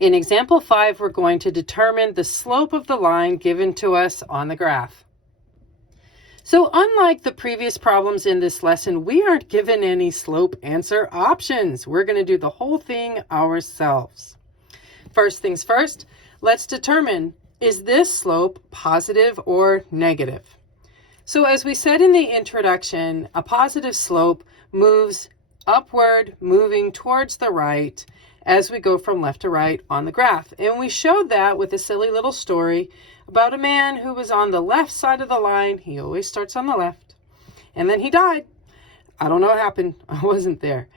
In example 5, we're going to determine the slope of the line given to us on the graph. So unlike the previous problems in this lesson, we aren't given any slope answer options. We're going to do the whole thing ourselves. First things first, let's determine, is this slope positive or negative? So as we said in the introduction, a positive slope moves upward, moving towards the right as we go from left to right on the graph. And we showed that with a silly little story about a man who was on the left side of the line. He always starts on the left. And then he died. I don't know what happened. I wasn't there.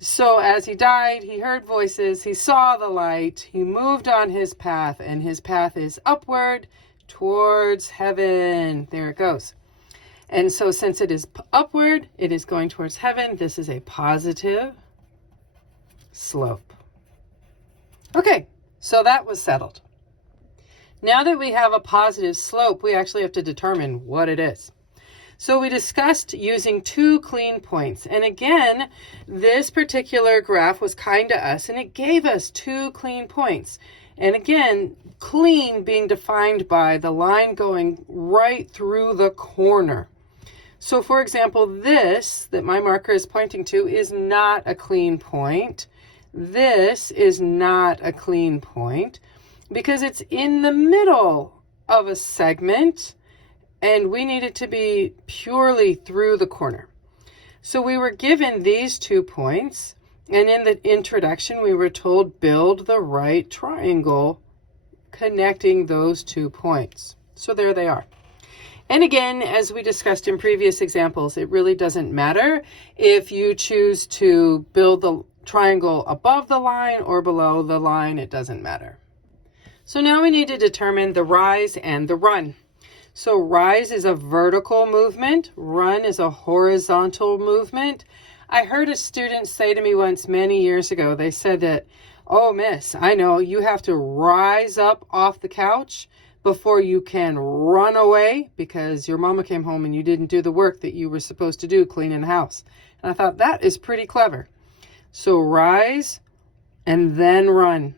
So as he died, he heard voices. He saw the light. He moved on his path, and his path is upward towards heaven. There it goes. And so since it is upward, it is going towards heaven. This is a positive slope. Okay, so that was settled. Now that we have a positive slope, we actually have to determine what it is. So we discussed using 2 clean points. And again, this particular graph was kind to us, and it gave us 2 clean points. And again, clean being defined by the line going right through the corner. So for example, this that my marker is pointing to is not a clean point. This is not a clean point because it's in the middle of a segment and we need it to be purely through the corner. So we were given these 2 points, and in the introduction we were told build the right triangle connecting those 2 points. So there they are. And again, as we discussed in previous examples, it really doesn't matter if you choose to build the triangle above the line or below the line, it doesn't matter. So now we need to determine the rise and the run. So rise is a vertical movement, run is a horizontal movement. I heard a student say to me once many years ago, they said that, oh miss, I know you have to rise up off the couch before you can run away because your mama came home and you didn't do the work that you were supposed to do cleaning the house. And I thought that is pretty clever. So rise and then run.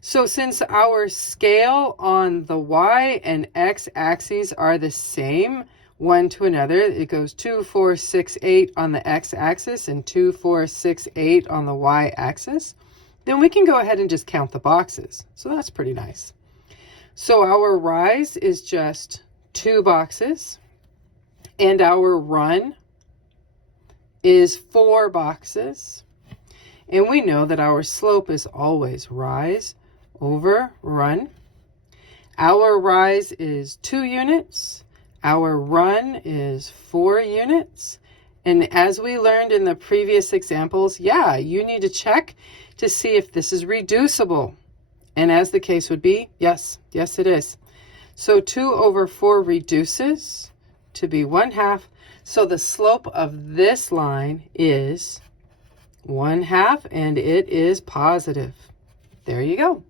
So since our scale on the y and x axes are the same one to another, it goes 2, 4, 6, 8 on the x axis and 2, 4, 6, 8 on the y axis, then we can go ahead and just count the boxes. So that's pretty nice. So our rise is just 2 boxes, and our run is 4 boxes. And we know that our slope is always rise over run. Our rise is 2 units. Our run is 4 units. And as we learned in the previous examples, yeah, you need to check to see if this is reducible. And as the case would be, yes, it is. So 2 over 4 reduces to be 1/2. So the slope of this line is 1/2, and it is positive. There you go.